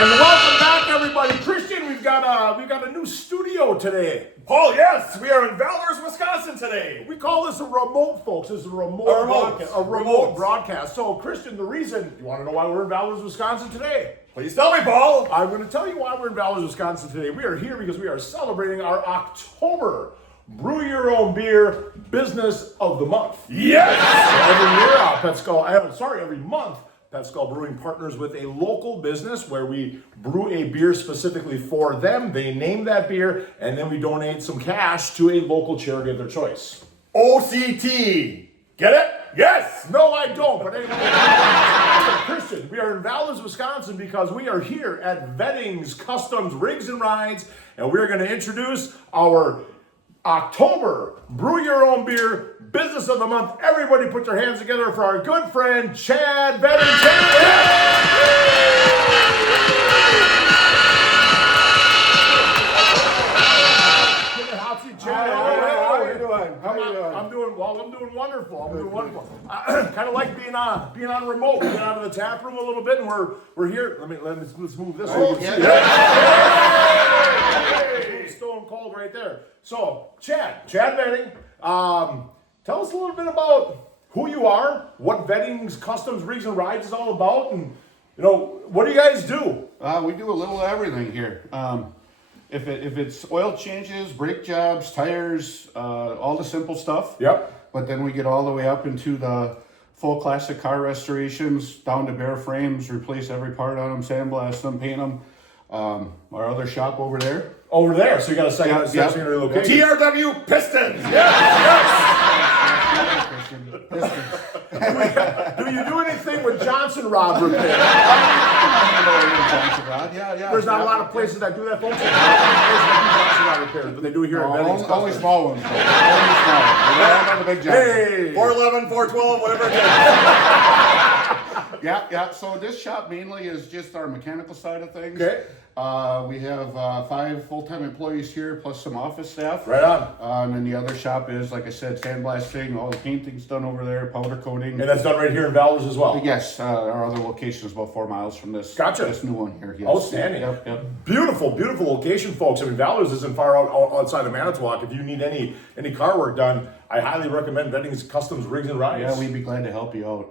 And welcome back, everybody. Christian, we've got a new studio today. Paul, yes, we are in Valors, Wisconsin today. We call this a remote, folks. This is a remote broadcast. So, Christian, the reason, you want to know why we're in Valors, Wisconsin today? Please tell me, Paul. I'm going to tell you why we're in Valors, Wisconsin today. We are here because we are celebrating our October Brew Your Own Beer Business of the Month. Yes! Every month, PetSkull Brewing partners with a local business where we brew a beer specifically for them. They name that beer, and then we donate some cash to a local charity of their choice. OCT. Get it? Yes! No, I don't, but anyway. Christian, we are in Valors, Wisconsin because we are here at Veddings Customs Rigs and Rides, and we're going to introduce our October Brew Your Own Beer Business of the Month. Everybody put your hands together for our good friend, Chad Vedding. I'm doing wonderful. Kind of like being on remote. We get out of the tap room a little bit, and we're here. Let's move this way. Stone cold right there. So, Chad Vedding, tell us a little bit about who you are, what Veddings Customs Rigs and Rides is all about, and what do you guys do? We do a little of everything here. If it's oil changes, brake jobs, tires, all the simple stuff. Yep. But then we get all the way up into the full classic car restorations, down to bare frames, replace every part on them, sandblast them, paint them. Our other shop over there. Over there, so you got a secondary location. TRW Pistons. Yes. Do you do anything with Johnson rod repair? There's not a lot of places that do that, folks. There's Johnson rod repairs, but they do it here at Veddings. Only small ones. Only small ones. We don't have the big jobs. Hey. 411, 412, whatever it is. Yeah. So this shop mainly is just our mechanical side of things. Okay. We have 5 full-time employees here, plus some office staff. Right on. And then the other shop is, like I said, sandblasting, all the painting's done over there, powder coating. And that's done right here in Valors as well? Yes, our other location is about 4 miles from this. Gotcha. This new one here. Yes. Outstanding. Yep. Beautiful location, folks. I mean, Valors isn't far outside of Manitowoc. If you need any car work done, I highly recommend Veddings Customs Rigs and Rides. Yeah, we'd be glad to help you out,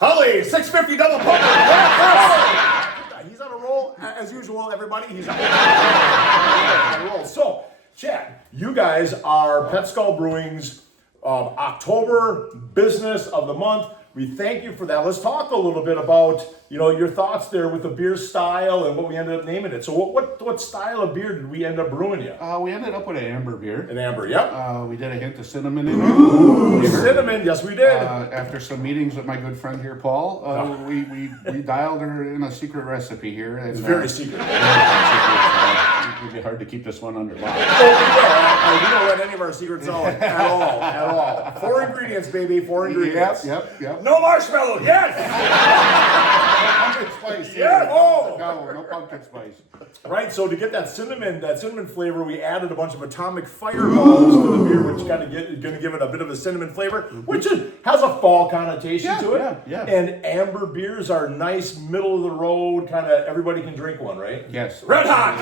Holly, 650 double pumper. Yes. He's on a roll, as usual, everybody. He's on a roll. So, Chad, you guys are PetSkull Brewing's October Business of the Month. We thank you for that. Let's talk a little bit about your thoughts there with the beer style and what we ended up naming it. So, what style of beer did we end up brewing you? We ended up with an amber beer. An amber, yep. We did a hint of cinnamon in it. Ooh, cinnamon, yes we did. After some meetings with my good friend here, Paul, we dialed her in a secret recipe here. And, it's very secret. It would be hard to keep this one under lock. We don't let any of our secrets out at all. 4 ingredients, baby. 4 ingredients. Yep. No marshmallow. Yes. Pumpkin spice. Yes. No pumpkin spice. Right, so to get that cinnamon flavor, we added a bunch of atomic fireballs to the beer, which is going to give it a bit of a cinnamon flavor, which has a fall connotation to it. Yeah. And amber beers are nice, middle of the road, kind of everybody can drink one, right? Yes. Red hot.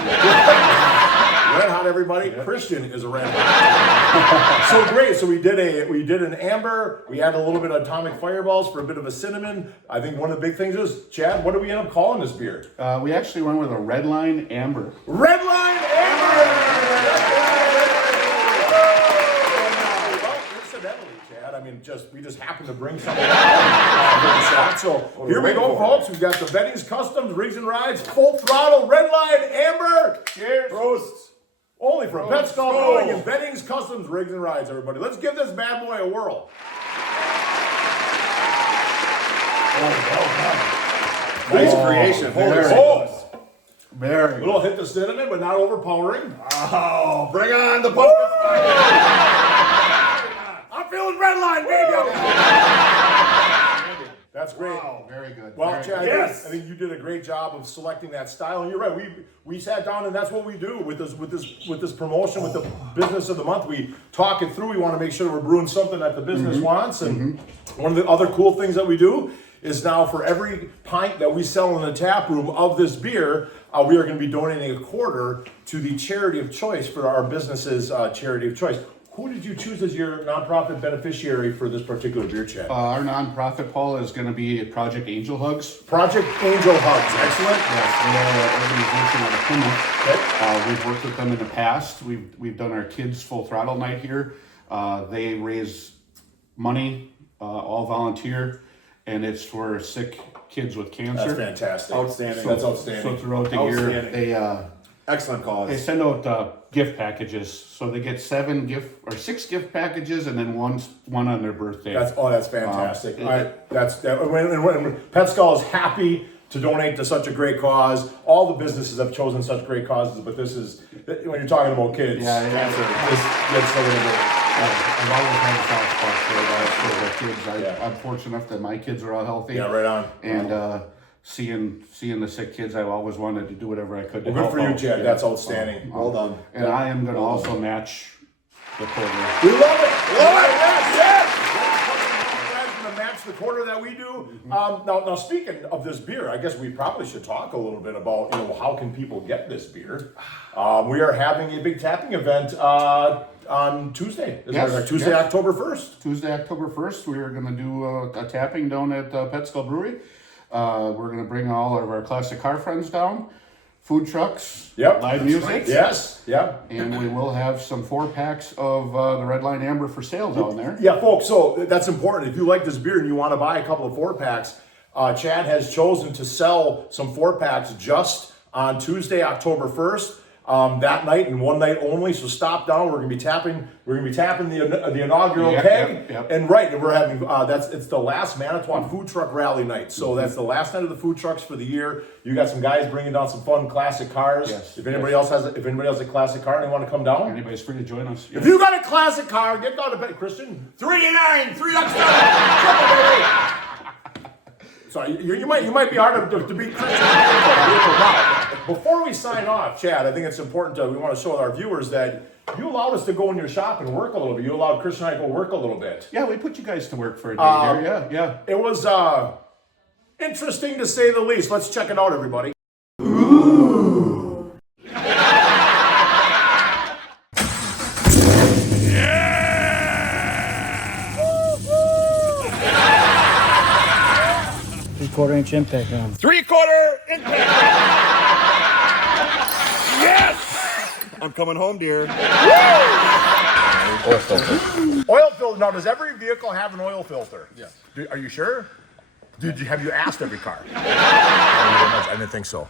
Red hot, everybody. Yep. Christian is a red hot. So great. So we did an amber. We added a little bit of atomic fireballs for a bit of a cinnamon. I think one of the big things is, Chad, what do we end up calling this beer? We actually went with a red line amber. Red line amber. Well, incidentally, Chad, we just happened to bring something out. So here we go, folks. We've got the Veddings Customs Rigs and Rides Full Throttle Red Line Amber. Cheers. Roasts. Only from PetSkull Brewing and Veddings Customs Rigs and Rides, everybody. Let's give this bad boy a whirl. Nice creation. Very. A little hit of cinnamon, but not overpowering. Oh, bring on the pumpkin spice. I'm feeling red line, baby. That's great. Wow. Very good. Well, Very Chad, good. Yes. I think you did a great job of selecting that style, and you're right. We sat down, and that's what we do with this promotion, with the business of the month. We talk it through. We want to make sure we're brewing something that the business wants, and one of the other cool things that we do is now for every pint that we sell in the tap room of this beer, we are going to be donating a quarter to the charity of choice for our business's charity of choice. Who did you choose as your nonprofit beneficiary for this particular beer, Chad? Our nonprofit, Paul, is going to be Project Angel Hugs. Project Angel Hugs, excellent. Yes, they're an organization out of Plymouth. We've worked with them in the past. We've done our kids full throttle night here. They raise money, all volunteer, and it's for sick kids with cancer. That's fantastic. Outstanding. That's outstanding. So throughout the year, Outstanding. Excellent they cause. send out gift packages. So they get 6 gift packages, and then one on their birthday. That's fantastic. When PetSkull is happy to donate to such a great cause. All the businesses have chosen such great causes, but this is when you're talking about kids. Cancer. This gets a little bit. I've always had a soft spot for the kids. I'm fortunate enough that my kids are all healthy. Yeah, right on. And seeing the sick kids, I've always wanted to do whatever I could to Well, good help for you, out. Chad. That's outstanding. Well done. And I am going to also match the quarter. We love it. Yes. To match the quarter that we do. Now, speaking of this beer, I guess we probably should talk a little bit about how can people get this beer. We are having a big tapping event on Tuesday. Tuesday, yes. October 1st. Tuesday, October 1st, we are going to do a tapping down at PetSkull Brewery. We're going to bring all of our classic car friends down, food trucks, Yep. live music. right. Yes. Yeah. And we will have some 4-packs of the Red Line Amber for sale down there. Yeah, folks, so that's important. If you like this beer and you want to buy a couple of 4-packs, Chad has chosen to sell some 4-packs just on Tuesday, October 1st. That night and one night only. So stop down. We're gonna be tapping the inaugural keg. Yep. And we're having it's the last Manitowoc food truck rally night. So that's the last night of the food trucks for the year. You got some guys bringing down some fun classic cars. Yes. If anybody else has a classic car and they want to come down, Anybody's free to join us. if you got a classic car, get down to bed, Christian. 3-9, 3 triple baby. Sorry, you might be hard to beat Christian. Now, before we sign off, Chad, I think it's important we want to show our viewers that you allowed us to go in your shop and work a little bit. You allowed Christian and I to go work a little bit. Yeah, we put you guys to work for a day here. Yeah. It was interesting to say the least. Let's check it out, everybody. Quarter-inch impact on. 3/4 impact. Yes! I'm coming home, dear. Oil filter. Now, does every vehicle have an oil filter? Yes. Are you sure? Have you asked every car? I didn't think so.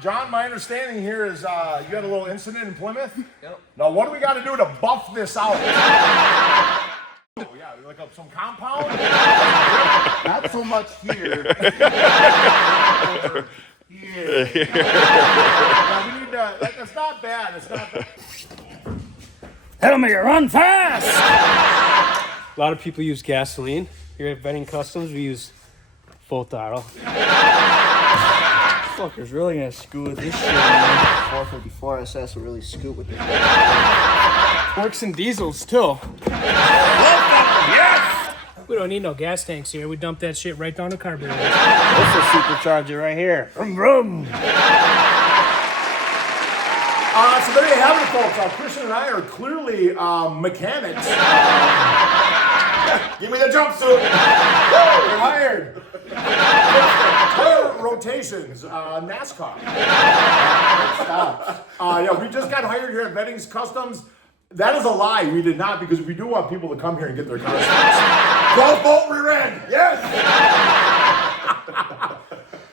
John, my understanding here is you had a little incident in Plymouth. Yep. Now, what do we got to do to buff this out? Oh, yeah, like some compound? Not so much here. Yeah, we need to, that's not bad. It's not bad. That'll make it run fast! A lot of people use gasoline. Here at Vending Customs, we use full throttle. Fucker's really gonna scoot with this shit, man. 454 SS will really scoot with it. Works in diesels, too. Yes! We don't need no gas tanks here. We dump that shit right down the carburetor. This is supercharger right here. Vroom, vroom. So there you have it, folks. Christian and I are clearly mechanics. Give me the jumpsuit. We're hired. Tire rotations, NASCAR. We just got hired here at Vending's Customs. That is a lie. We did not, because we do want people to come here and get their cars fixed. 12-volt rear end. Yes!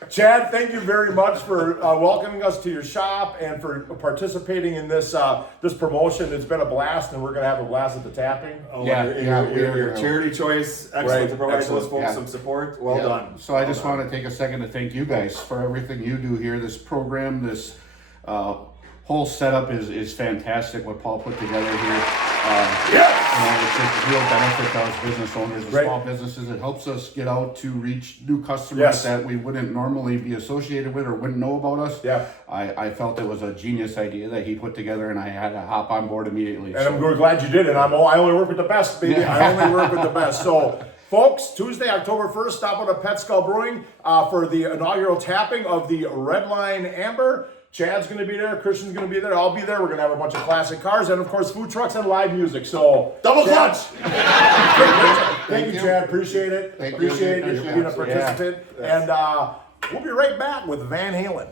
Chad, thank you very much for welcoming us to your shop and for participating in this this promotion. It's been a blast, and we're going to have a blast at the tapping. Your charity choice. Excellent Right, to provide excellent. those folks Yeah. some support. Well done. So I just want to take a second to thank you guys for everything you do here. This program, this whole setup is fantastic. What Paul put together here. It's a real benefit to us business owners and Right. small businesses. It helps us get out to reach new customers Yes. that we wouldn't normally be associated with or wouldn't know about us. Yeah. I felt it was a genius idea that he put together, and I had to hop on board immediately. And I'm glad you did it. I only work with the best, baby. I only work with the best. So, folks, Tuesday, October 1st, stop at a Pet Skull Brewing for the inaugural tapping of the Red Line Amber. Chad's going to be there. Christian's going to be there. I'll be there. We're going to have a bunch of classic cars and, of course, food trucks and live music. So, Double Chad, clutch. Thank you, Chad. Appreciate it. Thank you. Appreciate you Yeah. being a participant. And we'll be right back with Van Halen.